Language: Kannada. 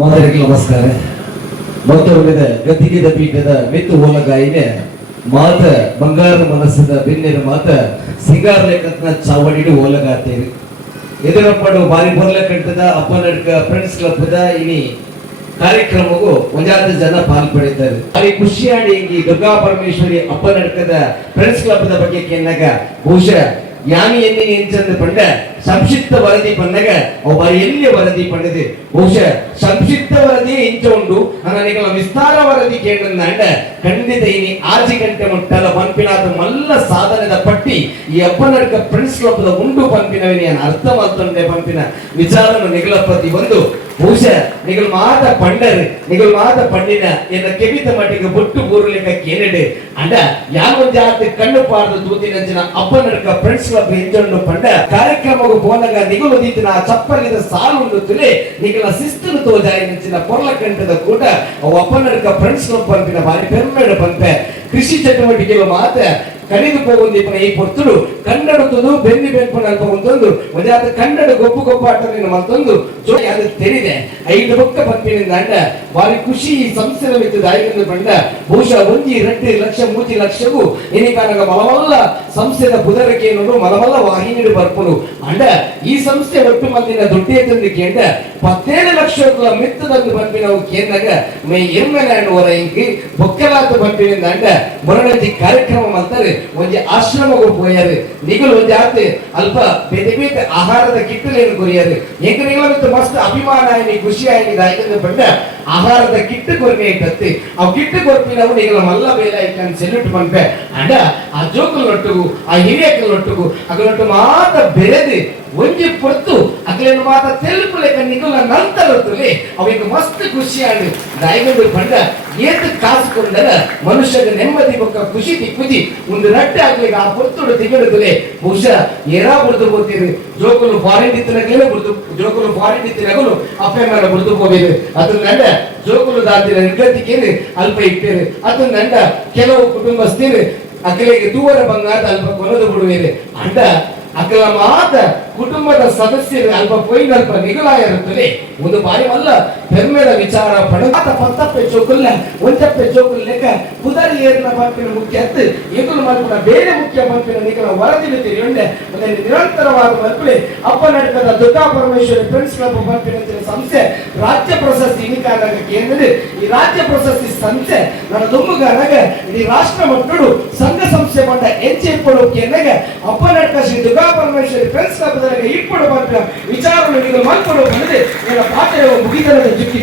ಮಾದರಿಗೆ ನಮಸ್ಕಾರ. ಮತ್ತೊಮ್ಮೆ ಗದ್ದಿಗೆದ ಪೀಠದ ಮಿತ್ತು ಓಲಗಾಯಿಗೆ ಮಾತ ಬಂಗಾರ ಮನಸ್ಸದ ಬೆನ್ನೆರ ಮಾತ ಸಿಂಗಾರ ಲೆಕ್ಕನ ಚಾವಡಿಡು ಓಲಗಾತೇರಿ ಎದುರಪ್ಪಡು ಬಾರಿ ಬರ್ಲ ಕಟ್ಟದ ಅಪ್ಪನಡ್ಕ ಫ್ರೆಂಡ್ಸ್ ಕ್ಲಬ್ದ ಇನಿ ಕಾರ್ಯಕ್ರಮಕ್ಕೂ ಒಂದಾದ ಜನ ಪಾಲ್ಪಡಿದ್ದಾರೆ. ಅಲ್ಲಿ ಖುಷಿಯಾಡಿ ಹಿಂಗಿ ದುರ್ಗಾ ಪರಮೇಶ್ವರಿ ಅಪ್ಪನಡ್ಕದ ಫ್ರೆಂಡ್ಸ್ ಕ್ಲಬ್ದ ಬಗ್ಗೆ ಕೇಳಿದಾಗ ಬಹುಶಃ ಯಾನಿ ಎನ್ನಿ ಎಂಚಂದು ಪಂಡ ಸಂಕ್ಷಿಪ್ತ ವರದಿ ಪನ್ನಗ ಒಬ್ಬ ಎಲ್ಲಿ ವರದಿ ಪಂಡದು ಬಹುಶಃ ಸಂಕ್ಷಿಪ್ತ ವರದಿ ಎಂಚುಂಡು ನನಗೆ ವಿಸ್ತಾರ ವರದಿ ಕೇಂದ್ರ ಖಂಡಿತ ಇನಿ ಆಜಿ ಗಂಟೆ ಮುಟ್ಟಲ ಪಂಪಿನಾದ ಮಲ್ಲ ಸಾಧನದ ಪಟ್ಟಿ ಈ ಅಪ್ಪನಡ್ಕ ಫ್ರೆಂಡ್ಸ್ ಕ್ಲಬ್ದ ಉಂಡು ಪಂಪಿನವನಿ ಅರ್ಥ ಮಾಡ್ತೊಂಡೆ ಪಂಪಿನ ವಿಚಾರನು ನಿಗಲಪತಿ ಒಂದು ಬಹುಶಃ ನಿಗಲ್ ಮಾತ ಪಂಡರ್ ನಿಗಲ್ ಮಾತ ಪಂಡಿನ ಎನ್ನ ಕೆವಿತ ಮಟ್ಟಿಗೆ ಬೊಟ್ಟು ಬೂರ್ಲಿಕ್ಕ ಕೇನಡೆ ಅಂಡ ಯಾವೊಂದು ಜಾತಿ ಕಣ್ಣು ಪಾರ್ದು ತೂತಿನಂಚಿನ ಅಪ್ಪನಡ್ಕ ಫ್ರೆಂಡ್ಸ್ ಕ್ಲಬ್ ಎಂಜೊಂಡು ಪಂಡ ಕಾರ್ಯಕ್ರಮಗೂ ಬೋನಗ ನಿಗಲು ದೀತಿನ ಚಪ್ಪಲಿದ ಸಾಲುಂಡು ತುಲೆ ನಿಗಲ ಸಿಸ್ಟರ್ ತೋಜಾಯಿ ನಂಚಿನ ಪೊರ್ಲ ಕಂಠದ ಕೂಟ ಅವು ಅಪ್ಪನಡ್ಕ ಫ್ರೆಂಡ್ಸ್ ಕ್ಲಬ್ ಪಂಪಿನ ಬಾರಿ ಪೆರ್ಮೆಡ ಪಂಪೆ ಕೃಷಿ ಚಟುವಟಿಕೆಗಳು ಮಾತ್ರ ಕಡಿದು ಹೋಗುವಂದಿಪ್ಪನ ಈ ಪೊರ್ತುಡು ಕನ್ನಡತದು ಬೆನ್ನಿ ಬೆನ್ಪನ ಅಲ್ಪ ಒಂದೊಂದು ಒಂದಾದ ಕನ್ನಡ ಗೊಬ್ಬು ಗೊಬ್ಬಾಟನ ಮತ್ತೊಂದು ಜೋಡಿ ಅದು ತೆರಿದೆ 5 ಬೊಕ್ಕ ಪಂಪಿನಿಂದ ಅಂಡ ಬಾರಿ ಖುಷಿ ಈ ಸಂಸ್ಥೆನ ಮಿತ್ತು ದಾಯಿಗಂದು ಬಂಡ ಬಹುಶಃ 1.2 ಲಕ್ಷ 3 ಲಕ್ಷಗೂ ಎನಿಕಾನಾಗ ಮಲಮಲ್ಲ ಸಂಸ್ಥೆದ ಬುಧರಕ್ಕೆ ನೋಡು ಮಲಮಲ್ಲ ವಾಹಿನಿಡು ಬರ್ಪುನು ಅಂಡ ಈ ಸಂಸ್ಥೆ ಒಟ್ಟು ಮಂದಿನ ದುಡ್ಡೇ ತಂದು ಕೇಂದ್ರ 17 ಲಕ್ಷ ಮಿತ್ತದಂದು ಪಂಪಿನವು ಕೇಂದ್ರಾಗ ಮೈ ಎಮ್ಮೆಲ್ಯಾಂಡ್ ಹೊರ ಇಂಕಿ ಬೊಕ್ಕಲಾತ ಪಂಪಿನಿಂದ ಅಂಡ ಮೊರಡಂಜಿ ಕಾರ್ಯಕ್ರಮ ಮಾಡ್ತಾರೆ ಒಂದು ಆಶ್ರಮಗೂ ಹೋಯಾರು ನಿಗಲು ಒಂದು ಆತೆ ಅಲ್ಪ ಬೇತೆ ಬೇತೆ ಆಹಾರದ ಕಿಟ್ಟಲೇನು ಕೊರಿಯಾರು ಎಂಕ ನಿಗಲ ಮಸ್ತ್ ಅಭಿಮಾನ ಆಗಿ ಖುಷಿ ಆಗಿದೆ ಆಯ್ತಂದ್ರೆ ಬಂದ ಆಹಾರದ ಕಿಟ್ಟು ಕೊರನೆ ಇಟ್ಟತ್ತೆ ಅವು ಕಿಟ್ಟು ಕೊರ್ಪಿನವು ನಿಗಲ ಮಲ್ಲ ಬೇಲೆ ಆಯ್ತು ಸೆಲ್ಯೂಟ್ ಪಂಪೆ ಅಂಡ ಆ ಜೋಕಲೊಟ್ಟಿಗೂ ಆ ಹಿರಿಯಕಲೊಟ್ಟಿಗೂ ಅಗಲೊಟ್ಟು ಮಾತ ಬೆರೆದು ಒಂಜಿ ಪೊತ್ತು ಅಗಲೇನು ಮಾತ ತೆಲುಪು ಲೆಕ್ಕ ನಿಗಲ ನಂತರದಲ್ಲಿ ಅವಿಗೆ ಮಸ್ತ್ ಖುಷಿ ಆಗಿ ದಾಯಿಗೊಂಡು ಬಂಡ ಏತು ಕಾಸುಕೊಂಡರ ಮನುಷ್ಯಗೆ ನೆಮ್ಮದಿ ಬೊಕ್ಕ ಖುಷಿ ತಿಕ್ಕುಜಿ ಒಂದು ರಟ್ಟೆ ಆಗ್ಲಿಕ್ಕೆ ಆ ಪೊತ್ತುಡು ತಿಗಡುತ್ತಲೇ ಬಹುಶಃ ಏರಾ ಬುಡ್ದು ಹೋಗ್ತೀರಿ ಜೋಕಲು ಫಾರಿನ್ ಇತ್ತಿನಗಲೇ ಬುಡ್ದು ಜೋಕಲು ಫಾರಿನ್ ಇತ್ತಿನಗಲು ಅಪ್ಪೆ ಮೇಲೆ ಬುಡ್ದು ಹೋಗಿರಿ ಅದನ್ನ ಜೋಕಲು ದಾತಿನ ನಿರ್ಗತಿಕೇರಿ ಅಲ್ಪ ಇಟ್ಟೇರಿ ಅದನ್ನ ಕೆಲವು ಕುಟುಂಬಸ್ಥರು ಅಕಲಿಗೆ ದೂರ ಬಂಗಾದ ಅಲ್ಪ ಕೊನದು ಬಿಡುವಿರಿ ಅಂಡ ಅಕಲ ಮಾತ ಕುಟುಂಬದ ಸದಸ್ಯರು ಅಲ್ಪ ಪೊಯ್ನ ಅಲ್ಪ ನಿಗಲಾಯ ಇರುತ್ತದೆ ಒಂದು ಬಾರಿ ಅಲ್ಲ ಪೆರ್ಮೆದ ವಿಚಾರ ಪಡದಾತ ಪತ್ತಪ್ಪೆ ಚೋಕಲ್ಲ ಒಂಚಪ್ಪೆ ಚೋಕಲ್ ಲೆಕ್ಕ ಕುದರಿ ಏರಿನ ಪಂಪಿನ ಮುಖ್ಯ ಅತ್ತು ಎದುರು ಮಲ್ಪನ ಬೇರೆ ಮುಖ್ಯ ಪಂಪಿನ ನಿಗಲ ವರದಿ ತಿರುಂಡೆ ಮತ್ತೆ ನಿರಂತರವಾದ ಮಲ್ಪಲೆ ಅಪ್ಪ ನಡಕದ ದುರ್ಗಾ ಪರಮೇಶ್ವರಿ ಫ್ರೆಂಡ್ಸ್ ಕ್ಲಬ್ ಪಂಪಿನ ಸಂಸ್ಥೆ ರಾಜ್ಯ ಪ್ರಶಸ್ತಿ ಇನಿಕಾನಾಗ ಕೇಂದ್ರ ಈ ರಾಜ್ಯ ಪ್ರಶಸ್ತಿ ಸಂಸ್ಥೆ ನನ್ನ ದುಮ್ಮಗಾನಾಗ ಇಡೀ ರಾಷ್ಟ್ರ ಮಟ್ಟಡು ಸಂಘ ಸಂಸ್ಥೆ ಬಂದ ಎಂಚೆ ಇಪ್ಪಡು ಕೇಂದ್ರಾಗ ಅಪ್ಪ ನಡಕ ಶ್ರೀ ದುರ್ಗಾ ಪರಮೇಶ್ವರಿ ಫ್ರೆಂಡ್ಸ್ ಕ್ಲಬ್ ಇಪ್ಪಡು ಪಂಪಿನ ವಿಚಾರವನ್ನು ನಿಗಲು ಮಲ್ಪಡು ಬಂದಿದೆ ಪಾತ್ರೆ ಮುಗಿತನದ ಜುಕ್ಕಿ